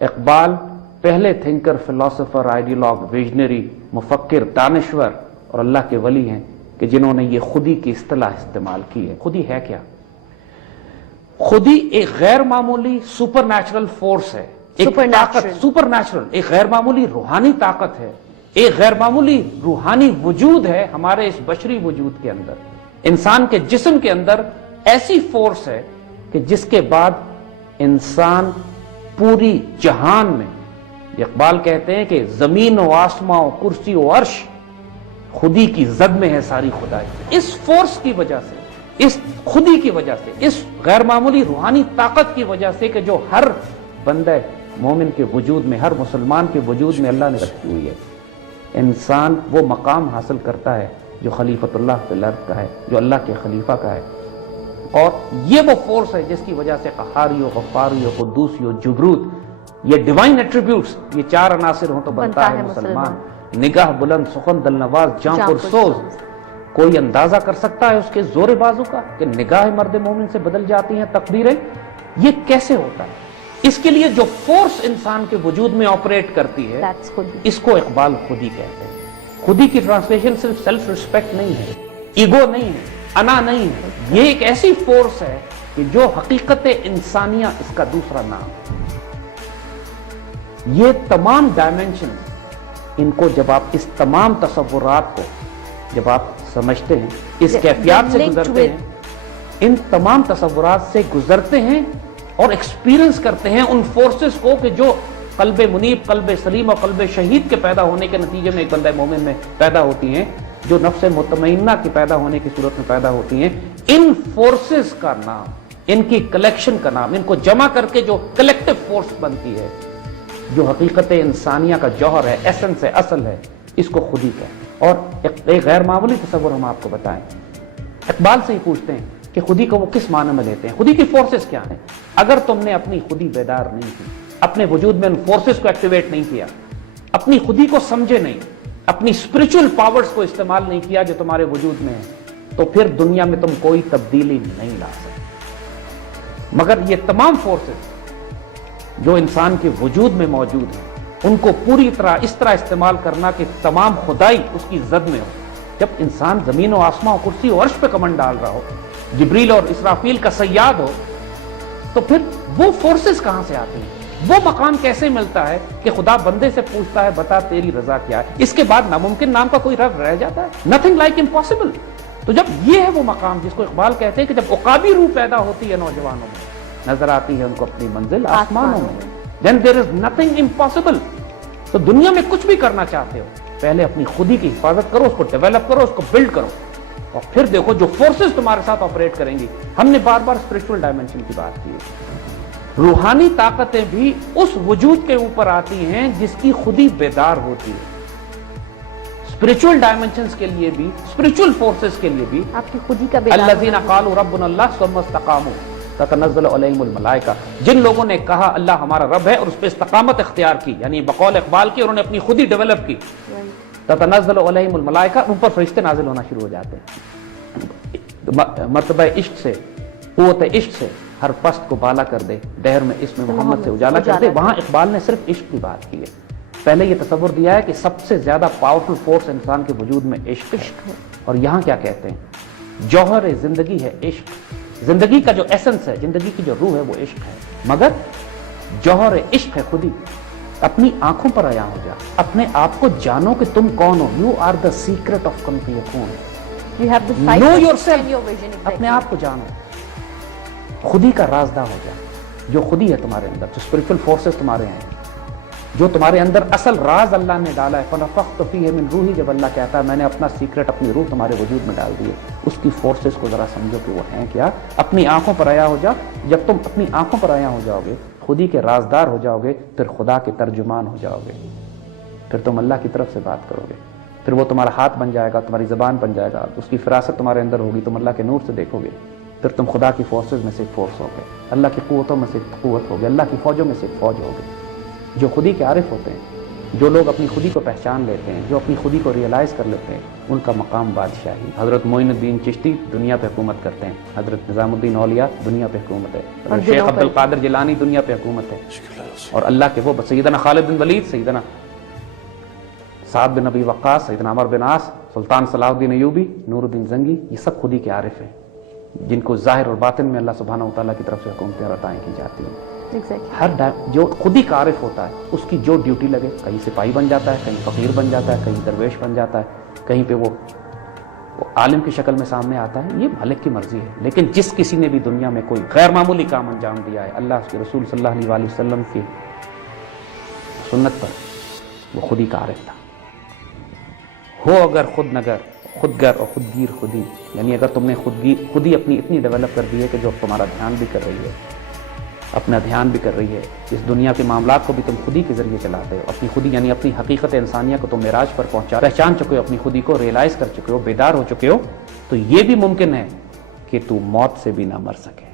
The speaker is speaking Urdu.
اقبال پہلے تھنکر، فلاسفر، آئیڈیالوگ، ویژنری، مفکر، دانشور اور اللہ کے ولی ہیں کہ جنہوں نے یہ خودی کی اصطلاح استعمال کی ہے۔ خودی ہے کیا؟ خودی ایک غیر معمولی سپر نیچرل فورس ہے، ایک طاقت، سپر نیچرل، ایک غیر معمولی روحانی طاقت ہے، ایک غیر معمولی روحانی وجود ہے ہمارے اس بشری وجود کے اندر۔ انسان کے جسم کے اندر ایسی فورس ہے کہ جس کے بعد انسان پوری جہان میں، اقبال کہتے ہیں کہ زمین و آسماں و کرسی و عرش خودی کی زد میں ہے ساری خدائی۔ اس فورس کی وجہ سے، اس خودی کی وجہ سے، اس غیر معمولی روحانی طاقت کی وجہ سے کہ جو ہر بندہ مومن کے وجود میں، ہر مسلمان کے وجود میں اللہ نے رکھی ہوئی ہے، انسان وہ مقام حاصل کرتا ہے جو خلیفۃ اللہ فی الارض کا ہے، جو اللہ کے خلیفہ کا ہے۔ اور یہ وہ فورس ہے جس کی وجہ سے قہاری و غفاری و قدوسی و جبروت، یہ ڈیوائن ایٹریبیوٹس، یہ چار عناصر ہوں تو بنتا ہے مسلمان۔ نگاہ بلند، سخن دل نواز، جاں پرسوز۔ کوئی اندازہ کر سکتا ہے اس کے زور بازو کا کہ نگاہ مرد مومن سے بدل جاتی ہیں تقدیریں؟ یہ کیسے ہوتا ہے؟ اس کے لیے جو فورس انسان کے وجود میں آپریٹ کرتی ہے، اس کو اقبال خودی کہتے ہیں۔ خودی کی ٹرانسلیشن صرف سیلف ریسپیکٹ نہیں ہے، ایگو نہیں ہے، انا نہیں ہے، یہ ایک ایسی فورس ہے کہ جو حقیقت انسانیہ اس کا دوسرا نام ہے۔ یہ تمام ڈائمنشن، ان کو جب آپ اس تمام تصورات کو جب آپ سمجھتے ہیں، اس کیفیات سے گزرتے ہیں، ان تمام تصورات سے گزرتے ہیں اور ایکسپیرینس کرتے ہیں ان فورسز کو کہ جو قلب منیب، قلب سلیم اور قلب شہید کے پیدا ہونے کے نتیجے میں ایک بندہ مومن میں پیدا ہوتی ہیں، جو نفس مطمئنہ کے پیدا ہونے کی صورت میں پیدا ہوتی ہیں۔ ان فورسز کا نام، ان کی کلیکشن کا نام، ان کو جمع کر کے جو کلیکٹیو فورس بنتی ہے، جو حقیقت انسانیہ کا جوہر ہے، ایسنس ہے، اصل ہے، اس کو خودی کہتے ہیں۔ اور ایک غیر معمولی تصور ہم آپ کو بتائیں، اقبال سے ہی پوچھتے ہیں کہ خودی کو وہ کس معنی میں لیتے ہیں، خودی کی فورسز کیا ہیں؟ اگر تم نے اپنی خودی بیدار نہیں کی، اپنے وجود میں ان فورسز کو ایکٹیویٹ نہیں کیا، اپنی خودی کو سمجھے نہیں، اپنی اسپرچل پاورز کو استعمال نہیں کیا جو تمہارے وجود میں ہے، تو پھر دنیا میں تم کوئی تبدیلی نہیں لا سکتے۔ مگر یہ تمام فورسز جو انسان کے وجود میں موجود ہیں، ان کو پوری طرح اس طرح استعمال کرنا کہ تمام خدائی اس کی زد میں ہو۔ جب انسان زمین و آسمان و کرسی و عرش پہ کمن ڈال رہا ہو، جبریل اور اسرافیل کا صیاد ہو، تو پھر وہ فورسز کہاں سے آتی ہیں؟ وہ مقام کیسے ملتا ہے کہ خدا بندے سے پوچھتا ہے بتا تیری رضا کیا ہے؟ اس کے بعد ناممکن نام کا کوئی رب رہ جاتا ہے؟ nothing like impossible۔ تو جب یہ ہے وہ مقام جس کو اقبال کہتے ہیں کہ جب عقابی روح پیدا ہوتی ہے نوجوانوں میں، نظر آتی ہے ان کو اپنی منزل آسمانوں میں، then there is nothing impossible۔ تو دنیا میں کچھ بھی کرنا چاہتے ہو، پہلے اپنی خودی کی حفاظت کرو، اس کو ڈیولپ کرو، اس کو بلڈ کرو، اور پھر دیکھو جو فورسز تمہارے ساتھ آپریٹ کریں گی۔ ہم نے بار بار اسپرچول ڈائمنشن کی بات کی ہے، روحانی طاقتیں بھی اس وجود کے اوپر آتی ہیں جس کی خودی بیدار ہوتی ہے۔ اسپرچول ڈائمنشنز کے لیے بھی، اسپرچول فورسز کے لیے بھی، آپ کی خودی کا بیدار الذین قالوا ربنا اللہ ثم استقاموا تتنزل علیہم الملائکہ، جن لوگوں نے کہا اللہ ہمارا رب ہے اور اس پہ استقامت اختیار کی، یعنی بقول اقبال کی، انہوں نے اپنی خودی ڈیولپ کی، تتنزل علیہم الملائکہ، ان پر فرشتے نازل ہونا شروع ہو جاتے ہیں۔ مرتبہ عشق سے، قوت عشق سے ہر پست کو بالا کر دے، دہر میں اسم محمد سے اجالا کر دے۔ وہاں اقبال نے صرف عشق کی بات کی ہے۔ پہلے یہ تصور دیا ہے کہ سب سے زیادہ پاورفل فورس انسان کے وجود میں عشق ہے، اور یہاں کیا کہتے ہیں؟ جوہر زندگی ہے عشق، زندگی کا جو ایسنس ہے، زندگی کی جو روح ہے وہ عشق ہے، مگر جوہر عشق ہے خودی۔ اپنی آنکھوں پر عیاں ہو جا، اپنے آپ کو جانو کہ تم کون ہو۔ You are the secret of کن فیکون، نو یور سیلف، اپنے آپ کو جانو، خودی کا رازدار ہو جا۔ جو خودی ہے تمہارے اندر، جو اسپرچل فورسز تمہارے ہیں، جو تمہارے اندر اصل راز اللہ نے ڈالا ہے، فنفخت فیہ من روحی، جب اللہ کہتا ہے میں نے اپنا سیکرٹ، اپنی روح تمہارے وجود میں ڈال دی ہے، اس کی فورسز کو ذرا سمجھو کہ وہ ہیں کیا۔ اپنی آنکھوں پر عیاں ہو جا۔ جب تم اپنی آنکھوں پر عیاں ہو جاؤ گے، خودی کے رازدار ہو جاؤ گے، پھر خدا کے ترجمان ہو جاؤ گے، پھر تم اللہ کی طرف سے بات کرو گے، پھر وہ تمہارا ہاتھ بن جائے گا، تمہاری زبان بن جائے گا، اس کی فراست تمہارے اندر ہوگی، تم اللہ کے نور سے دیکھو گے، پھر تم خدا کی فورسز میں سے ایک فورس ہوگے، اللہ کی قوتوں میں سے ایک قوت ہوگی، اللہ کی فوجوں میں سے ایک فوج ہوگی۔ جو خودی کے عارف ہوتے ہیں جو لوگ اپنی خودی کو پہچان لیتے ہیں، جو اپنی خودی کو ریئلائز کر لیتے ہیں، ان کا مقام بادشاہی۔ حضرت معین الدین چشتی دنیا پہ حکومت کرتے ہیں، حضرت نظام الدین اولیاء دنیا پہ حکومت ہے، شیخ عبد القادر جیلانی دنیا پہ حکومت ہے، اور اللہ کے وہ سیدنا خالد بن ولید، سیدنا سعد بن ابی وقاص، سیدنا عمر بن عاص، سلطان صلاح الدین ایوبی، نور الدین زنگی، یہ سب خودی کے عارف ہیں جن کو ظاہر اور باطن میں اللہ سبحانہ و تعالیٰ کی طرف سے حکومتیں اور عطائیں کی جاتی ہیں۔ ہر جو خودی کا عارف ہوتا ہے اس کی جو ڈیوٹی لگے، کہیں سپاہی بن جاتا ہے، کہیں فقیر بن جاتا ہے، کہیں درویش بن جاتا ہے، کہیں پہ وہ عالم کی شکل میں سامنے آتا ہے، یہ مالک کی مرضی ہے۔ لیکن جس کسی نے بھی دنیا میں کوئی غیر معمولی کام انجام دیا ہے اللہ کے رسول صلی اللہ علیہ وسلم کی سنت پر، وہ خودی کا عارف تھا۔ ہو اگر خودگر اور خودگیر خودی، یعنی اگر تم نے خودی اپنی اتنی ڈیولپ کر دی ہے کہ جو تمہارا دھیان بھی کر رہی ہے، اپنا دھیان بھی کر رہی ہے، اس دنیا کے معاملات کو بھی تم خودی کے ذریعے چلاتے ہو، اپنی خودی یعنی اپنی حقیقت انسانیہ کو تم معراج پر پہچان چکے ہو، اپنی خودی کو ریئلائز کر چکے ہو، بیدار ہو چکے ہو، تو یہ بھی ممکن ہے کہ تو موت سے بھی نہ مر سکے۔